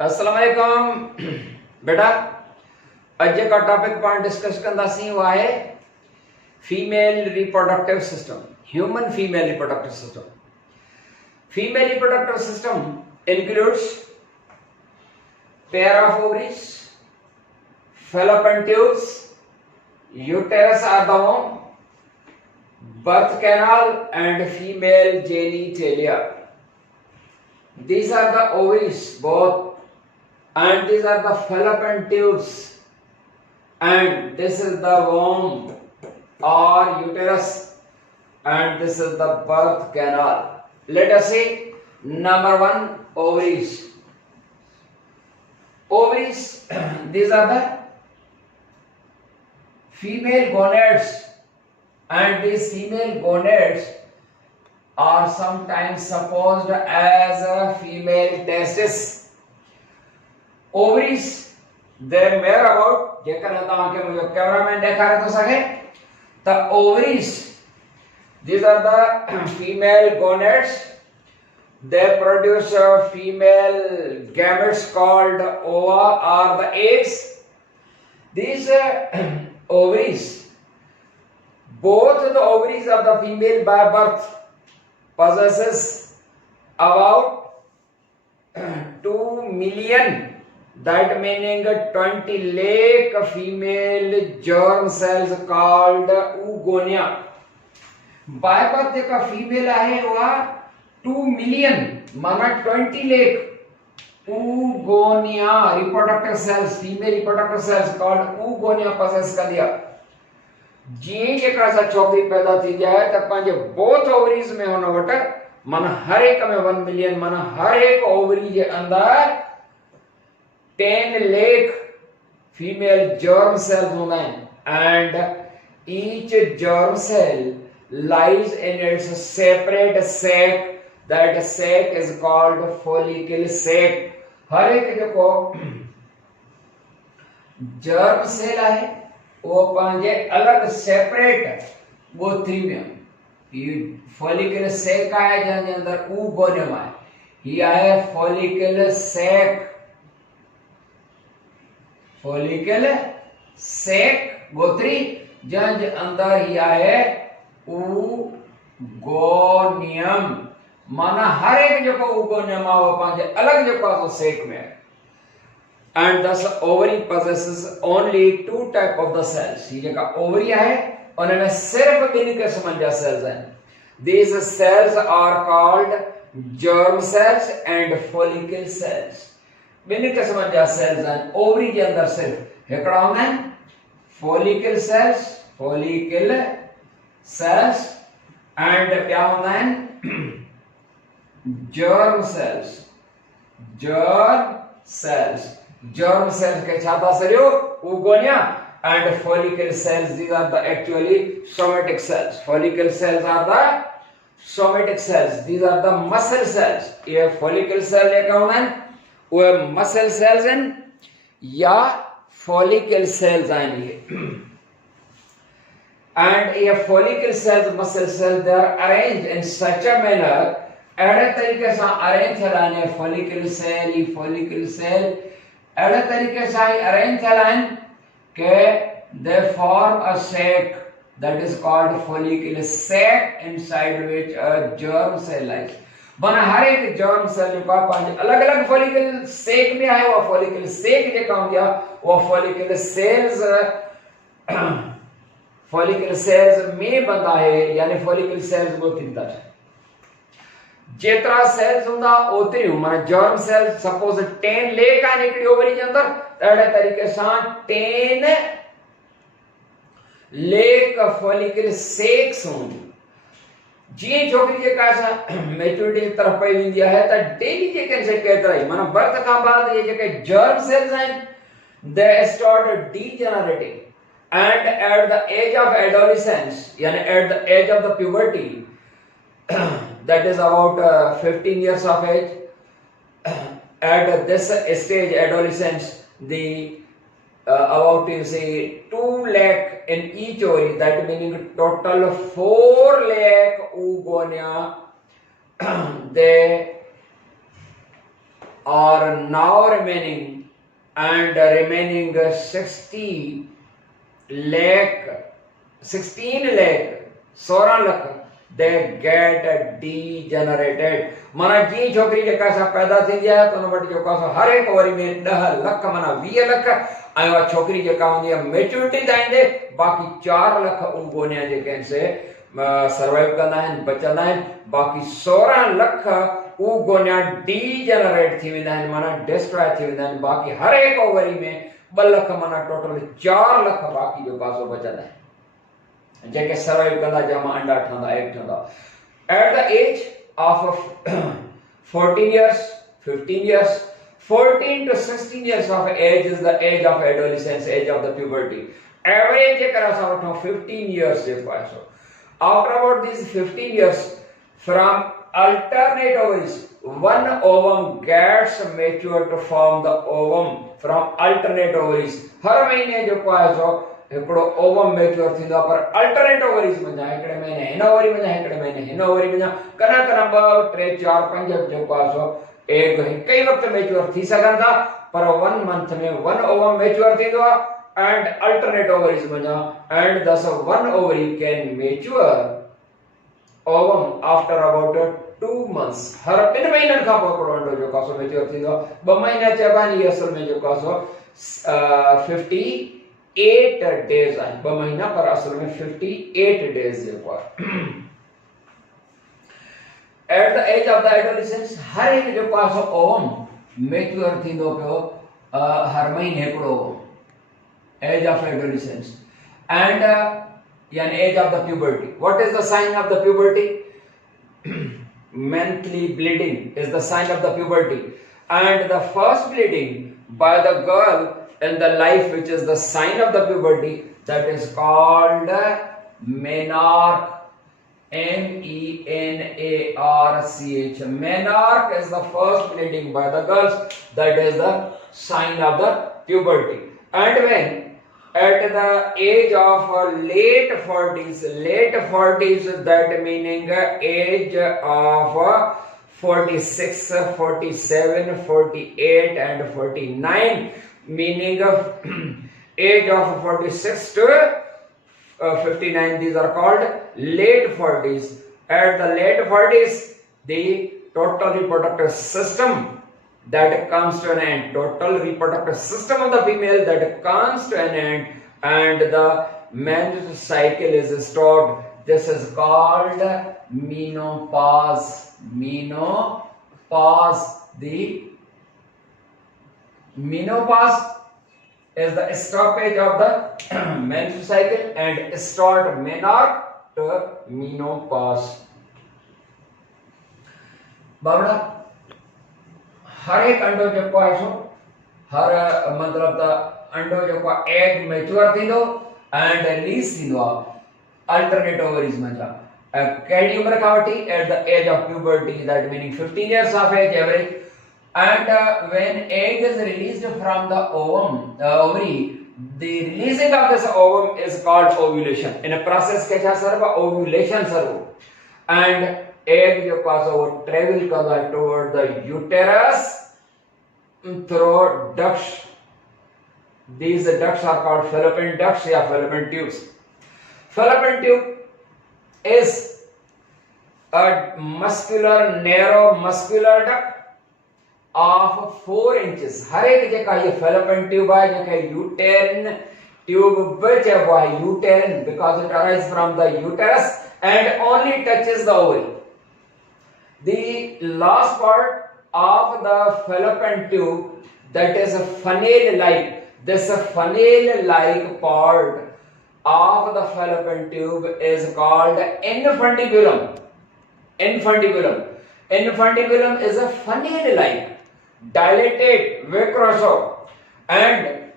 अस्सलाम वालेकुम बेटा। अज का टॉपिक पाण डिस्कस कंदासीं वो है female reproductive system, human female reproductive system. Female reproductive system includes pair of ovaries, fallopian tubes, uterus or the womb, birth canal and female genitalia. These are the ovaries both, and these are the fallopian tubes, and this is the womb or uterus, and this is the birth canal. Let us see. Number one, ovaries. Ovaries, these are the female gonads, and these female gonads are sometimes supposed as a female testis. Ovaries, they measure about, जेकर तव्हांखे मुंहिंजो cameraman ॾेखारे थो सघे त ovaries, these are the female gonads. They produce female gametes called ova or the eggs. These ovaries, both the ovaries of the female by birth possesses about 2 million, that meaning 20 lakh female germ cells called oogonia. By birth का female आहे वह 2 million माना 20 lakh oogonia reproductive cells, female reproductive cells called oogonia possess कर दिया। जीअं जेकरा सा छोकरी पैदा थी जाए त पंहिंजे बोथ ओवरीज में हुन वटि माना हर एक में 1 मिलियन माना हर एक ओवरी जे अंदर 10 lakh female germ cells हूंदा आहिनि, and each germ cell lies in its separate sac. That sac is called follicle sac. हर एक जेको germ cell आहे वो पंहिंजे अलग सेपरेट ॻोथरी में, ये follicle sac आहे जंहिंजे अंदर oogonia आहे, ही आहे follicle sac. follicle sac ॻोथरी जंहिंजे अंदर ही आहे oogonia. माना हर एक जेको oogonia आहे वो पंहिंजे अलग जेको आहे सेक में आहे. And thus ovary possesses only 2 type of the cells. ये जेका ovary आहे उनमें सिर्फ ॿिनि क़िस्मनि जा cells आहिनि. These cells are called germ cells and follicle cells. ॿिनि क़िस्मनि जा cells आहिनि ovary जे अंदर सिर्फ हिकिड़ा हूंदा आहिनि follicle cells, and ॿिया हूंदा आहिनि germ cells. Germ cells के छा था सरियो oogonia, and follicle cells, these are the actually somatic cells. Follicle cells are the somatic cells. These are the muscle cells. ये follicle cell जेका हूंदा आहिनि उहे muscle cells आहिनि या follicle cells आहिनि ये. And ये follicle cells, muscle cells, they are arranged in such a manner, अहिड़े तरीक़े सां अरेंज थियल आहिनि follicle cell, ये follicle cell अहिड़े तरीक़े सां ही अरेंज थियल आहिनि कि they form a sac that is called follicle sac, inside which a germ cell lies. माना हर एक germ cell जेको आहे पंहिंजे अलॻि अलॻि follicle sac में आहे, उहा follicle sac जेका हूंदी आहे उहा follicle cells में बंद आहे, यानी follicle cells ॻोथीनि था. जेतिरा सेल्स हूंदा ओतिरियूं माना germ cells सपोज 10 lakh आहिनि हिकिड़ी ओवरी जे अंदर, अहिड़े तरीक़े सां 10 lakh follicle sacs हूंदियूं. जीअं छोकिरी जेका असां मैच्योरिटी जी तरफ़ पई वेंदी आहे त डेली जेके केतिरा ई माना बर्थ खां बाद ये जेके germ cells आहिनि they start degenerating, and at the age of adolescence, yani at the age of the puberty, that is about 15 years of age, at this stage adolescence, the about you say 2 lakh in each ovary, that meaning total 4 lakh oogonia they are now remaining and remaining 16 lakh 16 lakh they get degenerated. माना जी छोकरी जेका सा पैदा थी है तो उन वटि जेको आहे हर एक वरी में 10 लाख माना 20 लाख ऐं उहा छोकरी जेका हूंदी आहे मैच्योरिटी ताईं बाक़ी 4 लाख उगोनिया जेके से सर्वाइव कंदा आहिनि बचंदा आहिनि बाक़ी 16 लाख उगोनिया डीजेनरेट थी वेंदा आहिनि माना डिस्ट्रॉय थी वेंदा आहिनि बाक़ी हर एक ओवरी में 2 लाख माना टोटल 4 लाख बाक़ी जो पासो बचंदा आहिनि जेके सर्वाइव कंदा जंहिंमां अंडा ठहंदा एग ठहंदा. At the age of 14 years 15 years 14 to 16 years of age is the age of adolescence, age of the puberty. Average जेकर असां वठूं 15 years जेको आहे सो. After about these 15 years, from alternate ovaries, one ovum gets mature to form the ovum from alternate ovaries. हर महीने जेको आहे सो हिकिड़ो ovum mature थींदो पर अल्टरनेट ओवरीज में हिकिड़े महीने हिन ओवरी में हिकिड़े महीने हिन ओवरी में कॾहिं कॾहिं 2 3 4 5 जेको आहे सो एग हिकु ई वक़्तु मैच्योर थी सघनि था पर 1 month में 1 ओवम मैच्योर थींदो आहे and alternate ovaries manja and thus one ovary can mature ovum after about 2 months. हर 3 महीननि खां पोइ हिकिड़ो अंडो जेको आहे मैच्योर थींदो आहे. 2 महीना चइबा आहिनि असल में जेको आहे 58 days आहे 2 महीना पर असल में 58 days जेको आहे. At the age of the adolescence हर एक जेको आहे ओवम मैच्योर थींदो पियो हर महीने हिकिड़ो age of adolescence and age of the puberty. What is the sign of the puberty? Monthly bleeding is the sign of the puberty and the first bleeding by the girl in the life which is the sign of the puberty that is called menarche. MENARCH. Menarche is the first bleeding by the girls that is the sign of the puberty. And when at the age of late 40s that meaning age of 46 47 48 and 49 meaning of age of 46 to 59 these are called late 40s. At the late 40s the total reproductive system that comes to an end, total reproductive system of the female that comes to an end and the menstrual cycle is stopped. This is called menopause. The menopause is the stoppage of the menstrual cycle and start menarche to menopause. Babra हर एक अंडो जेको आहे सो हर मतलब त अंडो जेको egg mature थींदो and release थींदो आहे अल्टरनेट ओवरीज में कहिड़ी उम्र खां वठी at the age of puberty that meaning 15 years of age average and when egg is released from the ovary the releasing of this ovum is called ovulation. In a process के छा सर्व ovulation serve and egg जेको आहे सो travel कंदो आहे toward the uterus through ducts. These ducts are called fallopian ducts or fallopian tubes. Fallopian tube is a narrow muscular duct of 4 inches. हर एक जेका ये fallopian tube है जेके uterine tube which है uterine because it arises from the uterus and only touches the ovary. The last part of the fallopian tube that is a funnel like this funnel like part of the fallopian tube is called infundibulum. Infundibulum is a funnel like dilated vicroso and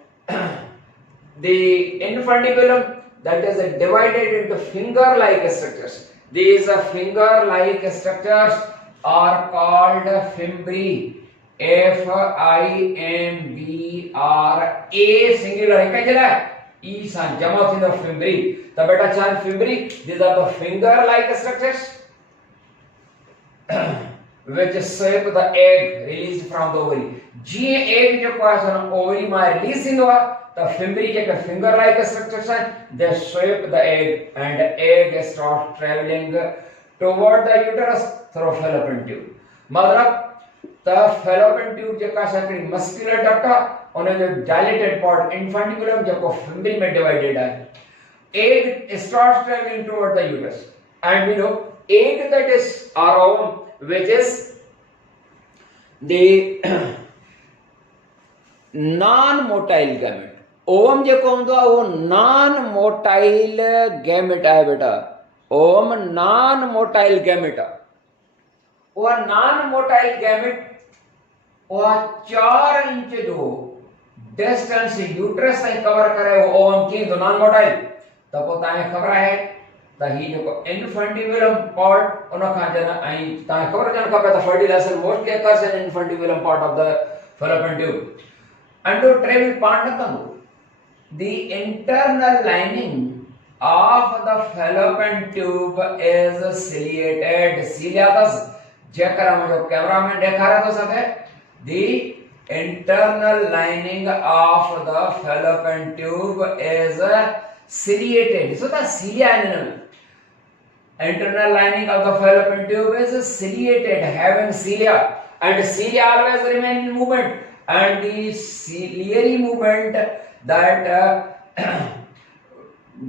the infundibulum that is divided into finger like structures. These finger-like structures are called fimbriae. FIMBRA singular है क्या चला E सान जमा थी the fimbriae. तो बेटा चार fimbriae. These are the finger-like structures. which sweep the egg released from the ovary. Ji egg जेको आहे सो ovary मां release थींदो आहे त fimbriae जेके finger like structures आहिनि they sweep the egg and egg starts traveling toward the uterus through fallopian tube. मतलब त fallopian tube जेका आहे हिकिड़ी muscular duct आहे उन जो dilated part infundibulum जेको fimbriae में divided आहे egg starts traveling toward the uterus and we know egg that is our ovum which is the non-motile gamete. Ovum जेको हूंदो आहे उहो नॉन मोटाइल गैमेट आहे बेटा. ओवम नॉन मोटाइल गैमेट आहे. उहा नॉन मोटाइल गैमेट उहा 4 इंच जो डिस्टेंस यूट्रस ताईं कवर करे उहो ओवम कीअं थो नॉन मोटाइल. त पोइ तव्हांखे ख़बर आहे त ही जेको इनफंडिबुलम पार्ट उन खां जन ऐं तव्हांखे ख़बर हुजणु खपे त fertiliser mostly occurs in infundibulum part of the fallopian tube. Undo travel part न कंदो. The internal lining of the fallopian tube is ciliated. Cilia thus जेकर मुंहिंजो कैमरामैन ॾेखारे थो सघे. The internal lining of the fallopian tube is ciliated. So the cilia in internal lining of the fallopian tube is ciliated, having cilia, and cilia always remain in movement, and the ciliary movement that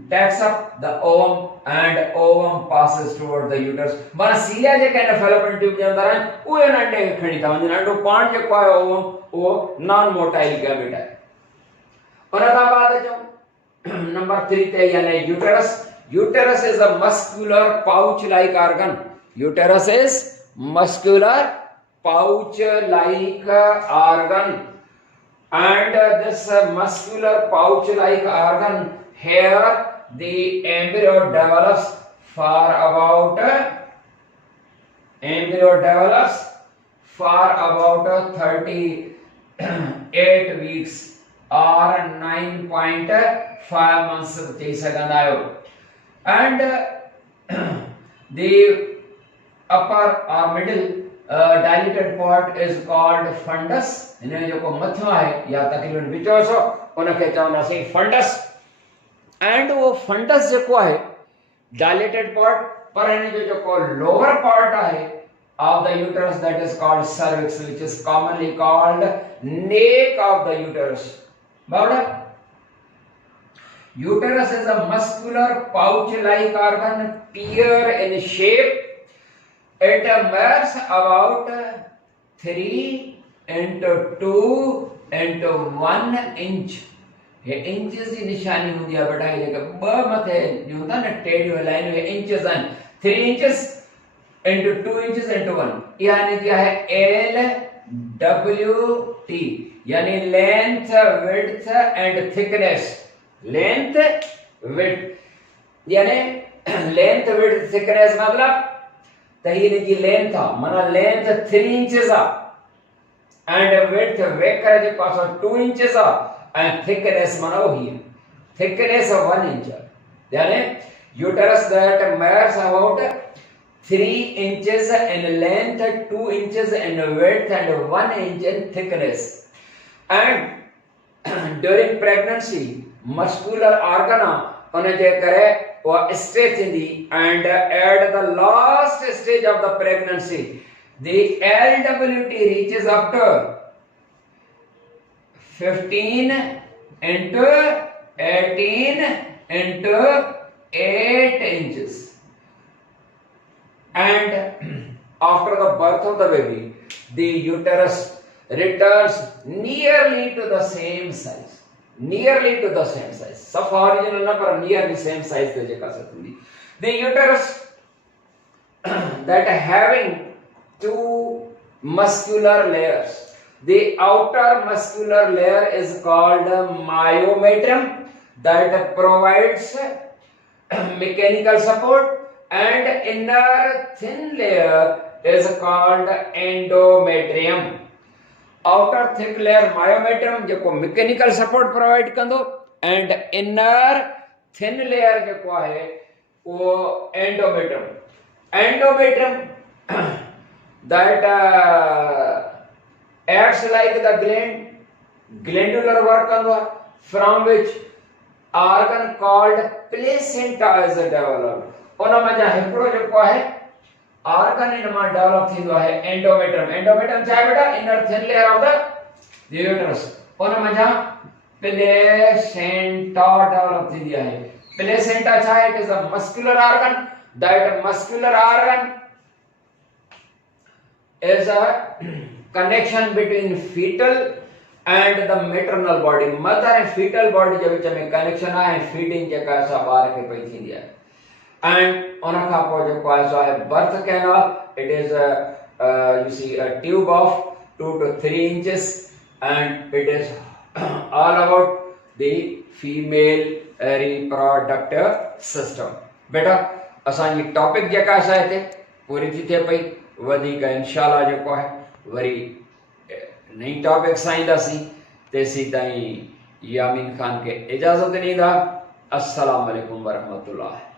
takes up the ovum and ovum passes toward the uterus. माना cilia जेके आहिनि fallopian tube जे अंदर आहिनि उहे नंढे खे खणी था वञनि. नंढो पार्ट जेको आहे ovum उहो नॉन मोटाइल गैमेट आहे. उन खां बाद अचूं नंबर 3 ते यानी uterus. Uterus is a muscular pouch-like organ. Uterus is muscular pouch-like organ, and this muscular pouch-like organ here the embryo develops for about 38 weeks or 9.5 months चई सघंदा आहियो. And the upper or middle dilated part is called fundus. इन जो को मथो है या तकरीबन विचोसो उनखे चवंदासीं fundus. And वो fundus जेको आहे dilated part पर इन जो को lower part आहे of the uterus that is called cervix, which is commonly called neck of the uterus. Babra Uterus is a muscular pouch-like organ, pear in shape. It measures about 3 into 2 into 1 inch. ये inches की निशानी होती है बेटा. ये ब मथे जो होता है ना टेढ़ी लाइन ये इंचेस हैं. 3 inches into 2 inches into 1 यानी क्या है LWT यानी length, width and thickness. Length, width यानी length, width, thickness मतलब तहीने की length था मना length 3 inches and width waker J pass 2 inches and thickness मना वही thickness 1 inch यानी uterus that measures about 3 inches in length, 2 inches in width and 1 inch in thickness. And during pregnancy muscular organ on je kare wo stretch indi and at the last stage of the pregnancy the LWT reaches up to 15 into 18 into 8 inches. And after the birth of the baby the uterus returns nearly to the same size. Nearly to the same size. Sub original na par nearly same size te je kar sakti. The uterus that having 2 muscular layers. The outer muscular layer is called myometrium that provides mechanical support, and inner thin layer is called endometrium. Outer thick layer myometrium जेको mechanical support provide कंदो and inner thin layer जेको आहे वो endometrium. Endometrium that acts like the glandular work कंदो आहे, from which organ called placenta is developed. उन में हिकिड़ो जेको आहे organ इन मां डेवलप थींदो आहे endometrium. endometrium छा आहे बेटा? inner thin layer of the uterus. उन में placenta डेवलप थींदी आहे. placenta छा आहे? it is a muscular organ. that muscular organ is a connection between fetal and the maternal body. mother and fetal body जे विच में connection आहे, feeding जेका असां ॿार खे पई थींदी आहे. and उन खां पोइ जेको आहे सो आहे birth canal. it is you see a tube of 2 to 3 inches and it is all about the female reproductive system. बेटा असांजी टॉपिक जेका असां हिते पूरी थी थिए पई, वधीक इंशाअल्लाह जेको आहे वरी नई टॉपिक सां ईंदासीं. तेसीं ताईं यामीन खान खे इजाज़त ॾींदा. अस्सलाम वालेकुम वरहमतुल्लाह.